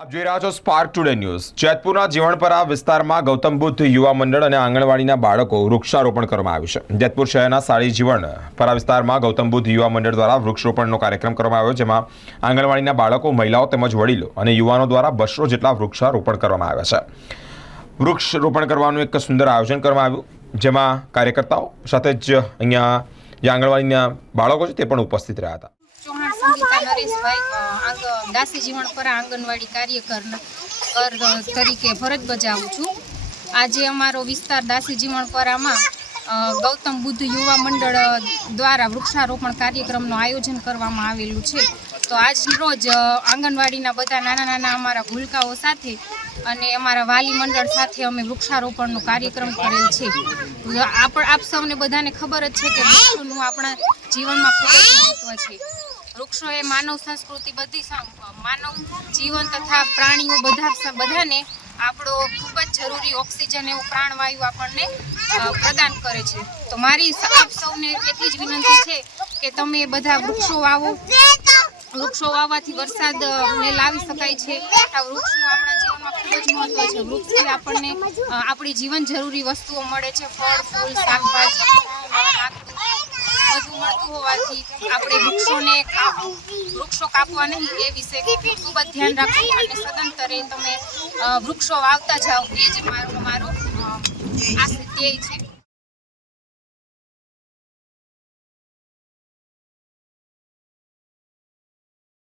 આપ જોઈ રહ્યા છો સ્પાર્ક ટુડે ન્યૂઝ જેતપુરના જીવણપરા વિસ્તારમાં ગૌતમ બુદ્ધ યુવા મંડળ અને આંગણવાડીના બાળકો વૃક્ષારોપણ કરવામાં આવ્યું છે. જેતપુર શહેરના સાળી જીવણપરા વિસ્તારમાં ગૌતમ બુદ્ધ યુવા મંડળ દ્વારા વૃક્ષરોપણનો કાર્યક્રમ કરવામાં આવ્યો, જેમાં આંગણવાડીના બાળકો, મહિલાઓ તેમજ વડીલો અને યુવાનો દ્વારા બસો જેટલા વૃક્ષારોપણ કરવામાં આવ્યા છે. વૃક્ષરોપણ કરવાનું એક સુંદર આયોજન કરવામાં આવ્યું, જેમાં કાર્યકર્તાઓ સાથે જ અહીંયા જે આંગણવાડીના બાળકો છે તે પણ ઉપસ્થિત રહ્યા હતા. સંગીતા નરેશભાઈ આંગ દાસી જીવણપરા આંગણવાડી કાર્યકર તરીકે ફરજ બજાવું છું. આજે અમારો વિસ્તાર દાસી જીવણપરામાં ગૌતમ બુદ્ધ યુવા મંડળ દ્વારા વૃક્ષારોપણ કાર્યક્રમનું આયોજન કરવામાં આવેલું છે. તો આજ રોજ આંગણવાડીના બધા નાના નાના અમારા ભૂલકાઓ સાથે અને અમારા વાલી મંડળ સાથે અમે વૃક્ષારોપણનો કાર્યક્રમ કરેલ છે. આપ આપ સૌને બધાને ખબર જ છે કે વૃક્ષોનું આપણા જીવનમાં ખૂબ જ મહત્ત્વ છે. વૃક્ષો એ માનવ સંસ્કૃતિ બધી માનવ જીવન તથા પ્રાણીઓ બધા બધાને આપણો ખૂબ જ જરૂરી ઓક્સિજન એવું પ્રાણવાયુ આપણને પ્રદાન કરે છે તો મારી આપ સૌને એટલી જ વિનંતી છે કે તમે બધા વૃક્ષો વાવો વૃક્ષો વાવવાથી વરસાદ ને લાવી શકાય છે આ વૃક્ષનું આપણા જીવનમાં ખૂબ જ મહત્વ છે વૃક્ષથી આપણને આપણી જીવન જરૂરી વસ્તુઓ મળે છે ફળ ફૂલ શાકભાજી હોવાથી આપણે વૃક્ષોને વૃક્ષો કાપવા નહીં, એ વિશે ખૂબ જ ધ્યાન રાખવું અને સદંતરે તમે વૃક્ષો વાવતા જાઓ, એ જ મારો મારો આ ધ્યેય છે.